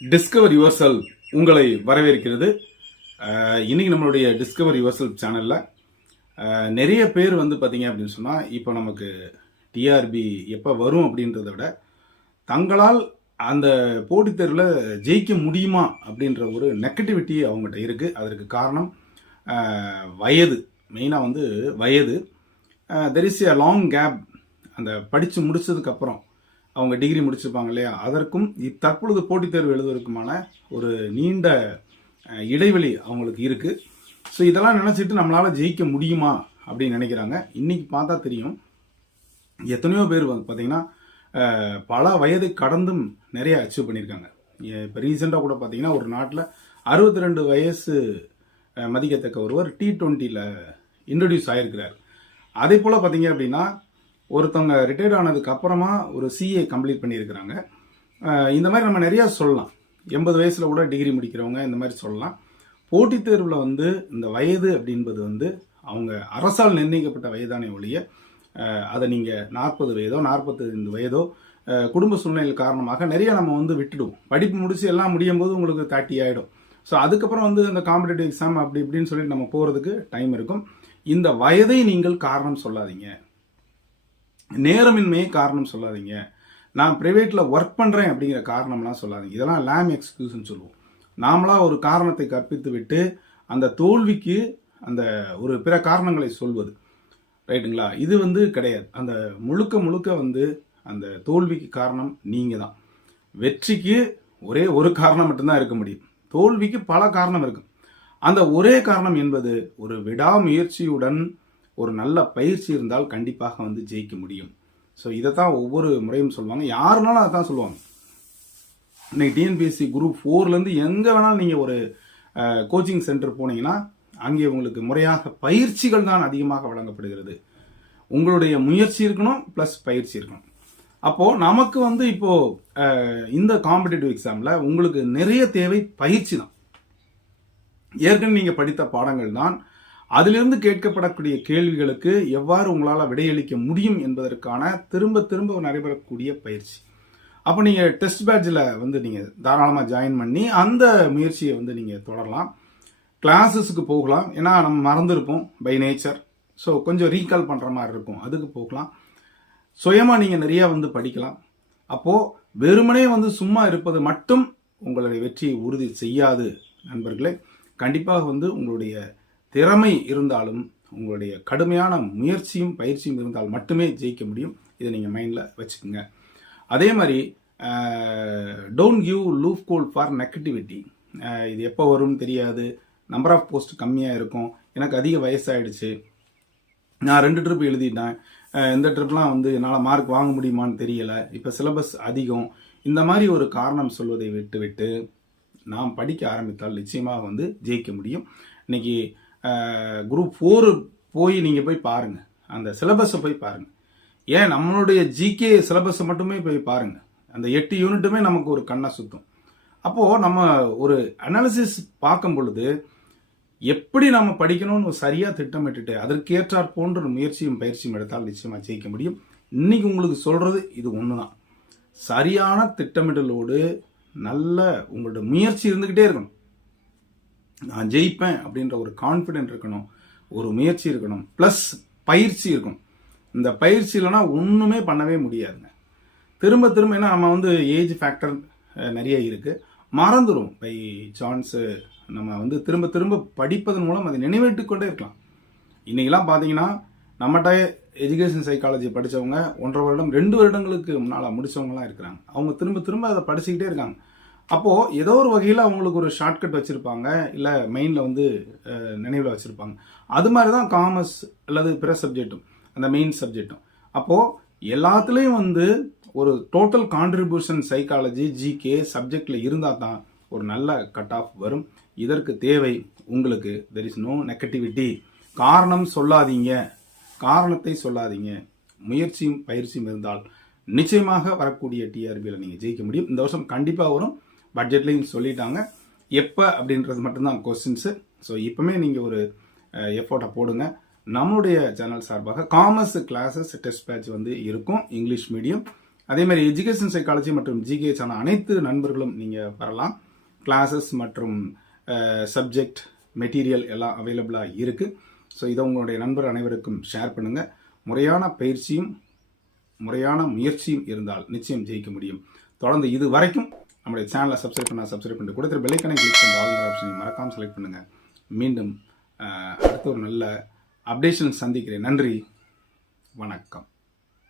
Discover யுவர்சல் உங்களை வரவேற்கிறது. இன்றைக்கி நம்மளுடைய டிஸ்கவர் யுவர்சல் சேனலில் நிறைய பேர் வந்து பார்த்தீங்க அப்படின்னு சொன்னால் இப்போ நமக்கு டிஆர்பி எப்போ வரும் அப்படின்றத விட தங்களால் அந்த போட்டித் தேர்வில் ஜெயிக்க முடியுமா அப்படின்ற ஒரு நெகட்டிவிட்டி அவங்ககிட்ட இருக்குது அதற்கு காரணம் வயது. மெயினாக வந்து வயது. There is a long gap அந்த படித்து முடித்ததுக்கப்புறம் அவங்க டிகிரி முடிச்சிருப்பாங்க இல்லையா? அதற்கும் தற்பொழுது போட்டித் தேர்வு எழுதுவதற்குமான ஒரு நீண்ட இடைவெளி அவங்களுக்கு இருக்குது ஸோ இதெல்லாம் நினச்சிட்டு நம்மளால் ஜெயிக்க முடியுமா? அப்படின்னு நினைக்கிறாங்க. இன்றைக்கி பார்த்தா தெரியும். எத்தனையோ பேர் வந்து பார்த்தீங்கன்னா பல வயது கடந்தும் நிறைய அச்சீவ் பண்ணியிருக்காங்க. இப்போ ரீசெண்டாக கூட பார்த்தீங்கன்னா ஒரு நாட்டில் அறுபத்தி ரெண்டு வயசு மதிக்கத்தக்க ஒருவர் டி டுவெண்ட்டியில் இன்ட்ரடியூஸ் ஆகிருக்கிறார் அதே போல் பார்த்தீங்க அப்படின்னா ஒருத்தவங்க ரிட்டையர்ட் ஆனதுக்கு அப்புறமா ஒரு சிஏ கம்ப்ளீட் பண்ணியிருக்கிறாங்க. இந்த மாதிரி நம்ம நிறையா சொல்லலாம். எண்பது வயசில் கூட டிகிரி முடிக்கிறவங்க இந்த மாதிரி சொல்லலாம். போட்டித் தேர்வில் வந்து இந்த வயது அப்படின்பது வந்து அவங்க அரசால் நிர்ணயிக்கப்பட்ட வயதானே ஒழிய அதை நீங்கள் நாற்பது வயதோ நாற்பத்தைந்து வயதோ குடும்ப சூழ்நிலை காரணமாக நிறைய நம்ம வந்து விட்டுடுவோம். படிப்பு முடிச்சு எல்லாம் முடியும் போது உங்களுக்கு தேர்ட்டி ஆகிடும் ஸோ அதுக்கப்புறம் வந்து இந்த காம்படிட்டிவ் எக்ஸாம் அப்படி இப்படின்னு சொல்லிட்டு நம்ம போகிறதுக்கு டைம் இருக்கும். இந்த வயதை நீங்கள் காரணம் சொல்லாதீங்க. நேரமின்மையை காரணம் சொல்லாதீங்க. நான் ப்ரைவேட்டில் ஒர்க் பண்ணுறேன் அப்படிங்கிற காரணம்லாம் சொல்லாதீங்க. இதெல்லாம் லேம் எக்ஸ்கியூஸ்ன்னு சொல்லுவோம். நாமளாக ஒரு காரணத்தை கற்பித்து விட்டு அந்த தோல்விக்கு அந்த ஒரு பிற காரணங்களை சொல்வது. ரைட்டுங்களா? இது வந்து கிடையாது. அந்த முழுக்க முழுக்க வந்து அந்த தோல்விக்கு காரணம் நீங்கள் தான் வெற்றிக்கு ஒரே ஒரு காரணம் மட்டும்தான் இருக்க முடியும். தோல்விக்கு பல காரணம் இருக்கும். அந்த ஒரே காரணம் என்பது ஒரு விடாமுயற்சியுடன் ஒரு நல்ல பயிற்சி இருந்தால் கண்டிப்பாக வந்து ஜெயிக்க முடியும். ஸோ இதை தான் ஒவ்வொரு முறையும் சொல்லுவாங்க யாருனாலும் அதை தான் சொல்லுவாங்க. இன்னைக்கு டிஎன்பிஎஸ்சி குரூப் ஃபோர்லேருந்து எங்கே வேணாலும் நீங்கள் ஒரு கோச்சிங் சென்டர் போனீங்கன்னா அங்கே உங்களுக்கு முறையாக பயிற்சிகள் தான் அதிகமாக வழங்கப்படுகிறது. உங்களுடைய முயற்சி இருக்கணும் ப்ளஸ் பயிற்சி இருக்கணும். அப்போது நமக்கு வந்து இப்போது இந்த காம்படிட்டிவ் எக்ஸாமில் உங்களுக்கு நிறைய தேவை பயிற்சி தான். ஏற்கனவே நீங்கள் படித்த பாடங்கள் தான் அதிலிருந்து கேட்கப்படக்கூடிய கேள்விகளுக்கு எவ்வாறு உங்களால் விடையளிக்க முடியும் என்பதற்கான திரும்ப திரும்ப நடைபெறக்கூடிய பயிற்சி. அப்போ நீங்கள் டெஸ்ட் பேட்சில் வந்து நீங்கள் தாராளமாக ஜாயின் பண்ணி அந்த முயற்சியை வந்து நீங்கள் தொடரலாம். கிளாஸஸுக்கு போகலாம். ஏன்னா நம்ம மறந்துருப்போம் பை நேச்சர் ஸோ கொஞ்சம் ரீகால் பண்ணுற மாதிரி இருக்கும். அதுக்கு போகலாம். சுயமாக நீங்கள் நிறையா வந்து படிக்கலாம். அப்போது வெறுமனே வந்து சும்மா இருப்பது மட்டும் உங்களுடைய வெற்றியை உறுதி செய்யாது நண்பர்களே. கண்டிப்பாக வந்து உங்களுடைய திறமை இருந்தாலும் உங்களுடைய கடுமையான முயற்சியும் பயிற்சியும் இருந்தால் மட்டுமே ஜெயிக்க முடியும். இதை நீங்கள் மைண்டில் வச்சுக்கோங்க. அதே மாதிரி don't give loophole for negativity இது எப்போ வரும்னு தெரியாது. நம்பர் ஆஃப் போஸ்ட் கம்மியாக இருக்கும். எனக்கு அதிக வயசாயிடுச்சு. நான் ரெண்டு ட்ரிப் எழுதிட்டேன். இந்த ட்ரிப்லாம் வந்து என்னால் மார்க் வாங்க முடியுமான்னு தெரியலை. இப்போ சிலபஸ் அதிகம். இந்த மாதிரி ஒரு காரணம் சொல்வதை விட்டு விட்டு நாம் படிக்க ஆரம்பித்தால் நிச்சயமாக வந்து ஜெயிக்க முடியும். இன்னைக்கு குரூப் ஃபோரு போய் நீங்கள் போய் பாருங்கள் அந்த சிலபஸை போய் பாருங்கள் ஏன் நம்மளுடைய ஜிகே சிலபஸை மட்டுமே போய் பாருங்கள் அந்த எட்டு யூனிட்டுமே நமக்கு ஒரு கண்ணை சுத்தம். அப்போது நம்ம ஒரு அனாலிசிஸ் பார்க்கும் பொழுது எப்படி நம்ம படிக்கணும்னு சரியாக திட்டமிட்டுட்டு அதற்கேற்றாற் போன்ற முயற்சியும் பயிற்சியும் எடுத்தால் நிச்சயமாக ஜெயிக்க முடியும். இன்னைக்கு உங்களுக்கு சொல்கிறது இது ஒன்று தான் சரியான திட்டமிடலோடு நல்ல உங்களோட முயற்சி இருந்துக்கிட்டே இருக்கணும். நான் ஜெயிப்பேன் அப்படின்ற ஒரு கான்ஃபிடென்ட் இருக்கணும் ஒரு முயற்சி இருக்கணும் ப்ளஸ் பயிற்சி இருக்கணும் இந்த பயிற்சி இல்லைன்னா ஒன்றுமே பண்ணவே முடியாதுங்க. திரும்ப திரும்ப ஏன்னா நம்ம வந்து ஏஜ் ஃபேக்டர் நிறைய இருக்குது மறந்துடும் பை சான்ஸு நம்ம வந்து திரும்ப திரும்ப படிப்பதன் மூலம் அதை நினைவேட்டு கொண்டே இருக்கலாம். இன்றைக்கெலாம் பார்த்தீங்கன்னா நம்மகிட்ட எஜுகேஷன் சைக்காலஜி படித்தவங்க ஒன்றரை வருடம் ரெண்டு வருடங்களுக்கு முன்னால் முடித்தவங்களாம் இருக்கிறாங்க. அவங்க திரும்ப திரும்ப அதை படிச்சுக்கிட்டே இருக்காங்க. அப்போது ஏதோ ஒரு வகையில் அவங்களுக்கு ஒரு ஷார்ட்கட் வச்சுருப்பாங்க. இல்லை மெயினில் வந்து நினைவில் வச்சுருப்பாங்க. அது மாதிரி தான் காமர்ஸ் அல்லது பிற சப்ஜெக்ட்டும் அந்த மெயின் சப்ஜெக்ட்டும் அப்போது எல்லாத்துலேயும் வந்து ஒரு டோட்டல் கான்ட்ரிபியூஷன் சைக்காலஜி ஜிகே சப்ஜெக்டில் இருந்தால் தான் ஒரு நல்ல கட் ஆஃப் வரும். இதற்கு தேவை உங்களுக்கு தெர் இஸ் நோ நெகட்டிவிட்டி காரணம் சொல்லாதீங்க. காரணத்தை சொல்லாதீங்க. முயற்சியும் பயிற்சியும் இருந்தால் நிச்சயமாக வரக்கூடிய டிஆர்பியில் நீங்கள் ஜெயிக்க முடியும். இந்த வருஷம் கண்டிப்பாக வரும். பட்ஜெட்லையும் சொல்லிட்டாங்க. எப்போ அப்படின்றது மட்டும்தான் கொஸ்டின்ஸு ஸோ இப்போமே நீங்கள் ஒரு எஃபோர்ட்டை போடுங்க. நம்மளுடைய சேனல் சார்பாக காமர்ஸ் கிளாஸஸ் டெஸ்ட் பேட்ச் வந்து இருக்கும். இங்கிலீஷ் மீடியம் அதே மாதிரி எஜுகேஷன் சைக்காலஜி மற்றும் ஜிகேச் ஆன அனைத்து நண்பர்களும் நீங்கள் வரலாம். கிளாஸஸ் மற்றும் சப்ஜெக்ட் மெட்டீரியல் எல்லாம் அவைலபிளாக இருக்குது ஸோ இதை உங்களுடைய நண்பர் அனைவருக்கும் ஷேர் பண்ணுங்கள் முறையான பயிற்சியும் முறையான முயற்சியும் இருந்தால் நிச்சயம் ஜெயிக்க முடியும். தொடர்ந்து இது வரைக்கும் நம்முடைய சேனலை சப்ஸ்கிரைப் பண்ண சப்ஸ்கிரைப் பண்ணிட்டு கொடுத்துரு பெல்லைக்கனை கிளிக் பண்ணி ஆல் மறக்காமல் செலக்ட் பண்ணுங்கள் மீண்டும் அடுத்த ஒரு நல்ல அப்டேஷன் சந்திக்கிறேன். நன்றி. வணக்கம்.